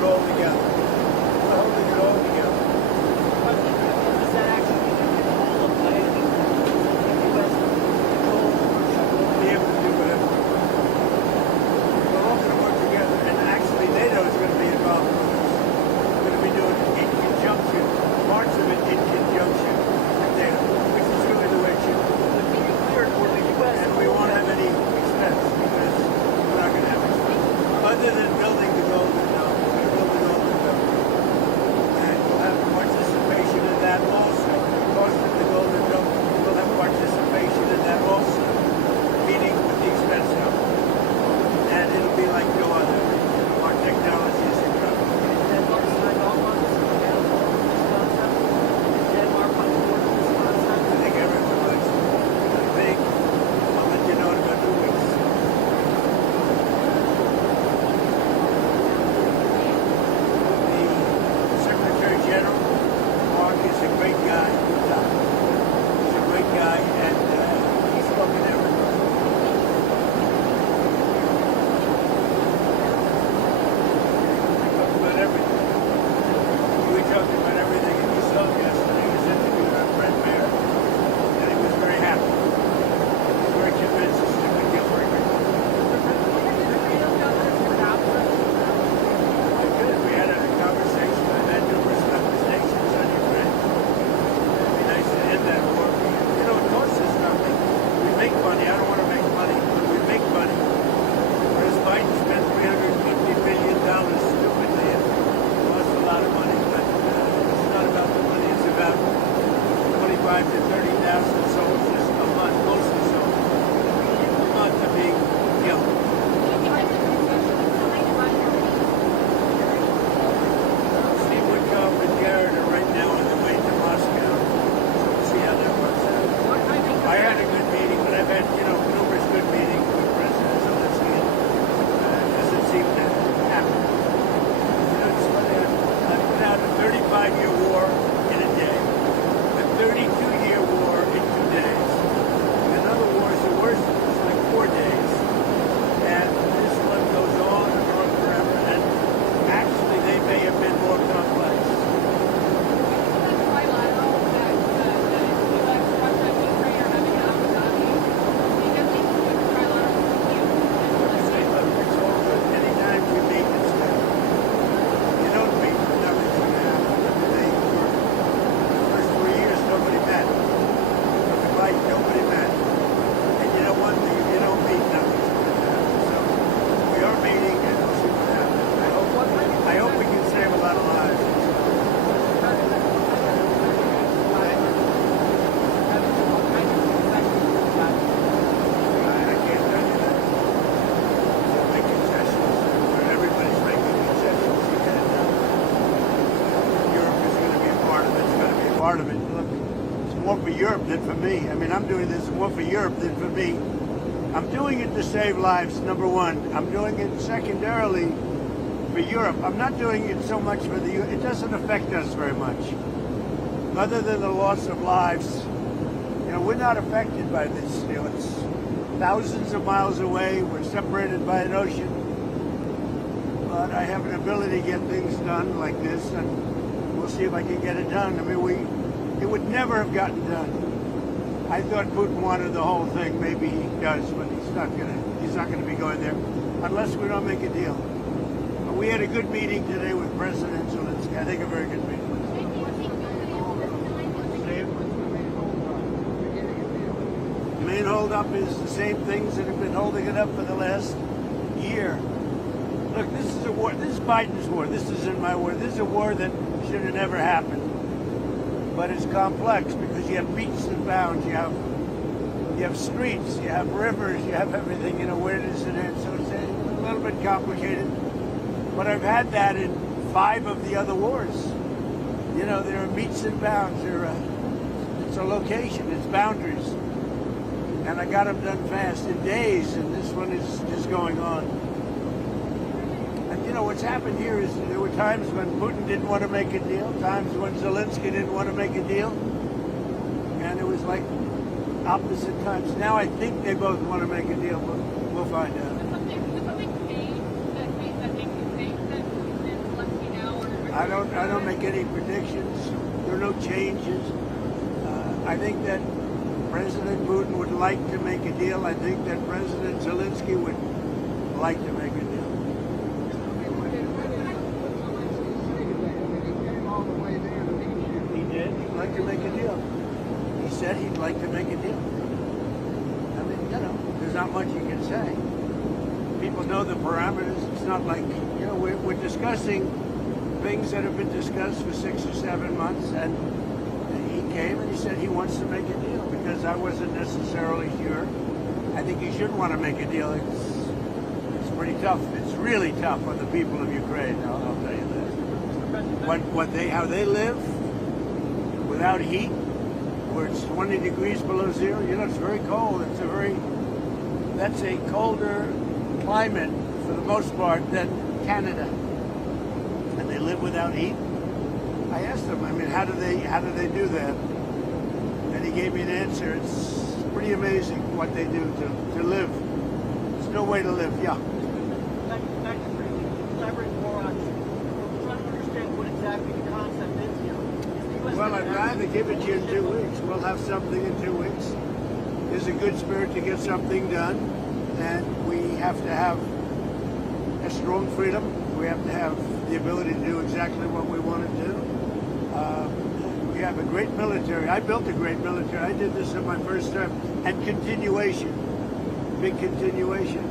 it all together. We're holding it all together. Does that actually mean all of the U.S. control We'll be able to do whatever we want. We're all going to work together, and actually NATO is going to be involved with this. We're going to be doing it in conjunction, parts of it in conjunction with NATO, which is really the way it should be. be cleared for the U.S. And we won't have any expense because we're not going to have expense. Other than building the Golden Dome, we're going to build the Golden Dome. And we'll have participation in that also. The cost of the Golden Dome, we'll have participation in that also, meaning with the expense of it. And it'll be like no other. Our technology is incredible. Denmark signed off on this concept. Denmark on board with this concept. I think everyone likes it. I think I'll let you know in about 2 weeks. The Secretary General, Mark, is a great guy. He's a great guy, and he's spoken everything. We talked about everything. We talked about everything, and you saw yesterday his interview with our friend Mayor, and he was very happy. He was very convinced this is a good deal for him. We had a conversation. I've had numerous conversations on Ukraine. It'd be nice to end that war. You know, it costs us nothing. We make money. I don't want to make money, but we make money. Whereas Biden spent $350 billion stupidly. It costs a lot of money, but it's not about the money. It's about 25 to 30,000 soldiers a month, mostly soldiers, a month are being killed. Steve Woodcock and Garrett are right now on their way to Moscow, so we'll see how that works out. I had a good meeting, but I've had, numerous good meetings with President Zelensky. It doesn't seem to happen. It's funny, I've put out a 35-year war in a day, a 32-year war in 2 days. And other wars are worse than this, like 4 days. And this one goes on and on forever, and actually they may have been more complex. It's all good. Anytime we meet, it's good. You don't meet, nothing's going to happen. The first 3 years, nobody met. The fight, nobody met. And you know one thing, if you don't meet, nothing's going to happen. So we are meeting, and we'll see what happens. I hope we can save a lot of lives. I can't tell you that. We'll make concessions where everybody's making concessions. You can't tell. Europe is going to be a part of it. It's going to be a part of it. Look, it's more for Europe than for me. I mean, I'm doing this more for Europe than for me. I'm doing it to save lives, number one. I'm doing it secondarily for Europe. I'm not doing it so much for the it doesn't affect us very much. Other than the loss of lives, we're not affected by this. It's thousands of miles away. We're separated by an ocean. But I have an ability to get things done like this, and we'll see if I can get it done. I mean, it would never have gotten done. I thought Putin wanted the whole thing. Maybe he does, but he's not gonna be going there unless we don't make a deal. But we had a good meeting today with President Zelensky. I think a very good meeting. The main holdup is the same things that have been holding it up for the last year. Look, this is a war. This is Biden's war. This isn't my war. This is a war that should have never happened. But it's complex because you have beats and bounds. You have streets. You have rivers. You have everything. Where does it end? So it's a little bit complicated. But I've had that in 5 of the other wars. There are meets and bounds. It's a location. It's boundaries. And I got them done fast in days, and this one is just going on. And what's happened here is there were times when Putin didn't want to make a deal, times when Zelensky didn't want to make a deal, and it was like opposite times. Now I think they both want to make a deal, but we'll find out. It's a big change that makes you think that Putin is less I don't make any predictions. There are no changes. I think that President Putin would like to make a deal. I think that President Zelensky would like to make a deal. He did. He'd like to make a deal. He said he'd like to make a deal. I mean, you know, there's not much you can say. People know the parameters. It's not like, you know, we're discussing things that have been discussed for 6 or 7 months, and he came and he said he wants to make a deal because I wasn't necessarily sure. I think he should want to make a deal. It's pretty tough. It's really tough on the people of Ukraine. I'll tell you that. How they live without heat, where it's 20 degrees below zero. You know, it's very cold. That's a colder climate for the most part than Canada, and they live without heat. I asked him, I mean, how do they do that? And he gave me an answer. It's pretty amazing what they do to live. There's no way to live. Yeah. Back to elaborate more on. I'm trying to understand what exactly the concept is here. Well, I'd rather give it to you in 2 weeks. We'll have something in 2 weeks. There's a good spirit to get something done, and we have to have a strong freedom. We have to have the ability to do exactly what we want to do. We have a great military. I built a great military. I did this in my first term. And continuation, big continuation.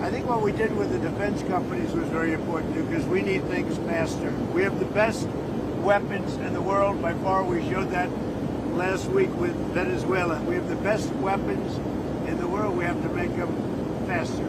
I think what we did with the defense companies was very important too, because we need things faster. We have the best weapons in the world by far. We showed that last week with Venezuela. We have the best weapons in the world. We have to make them faster.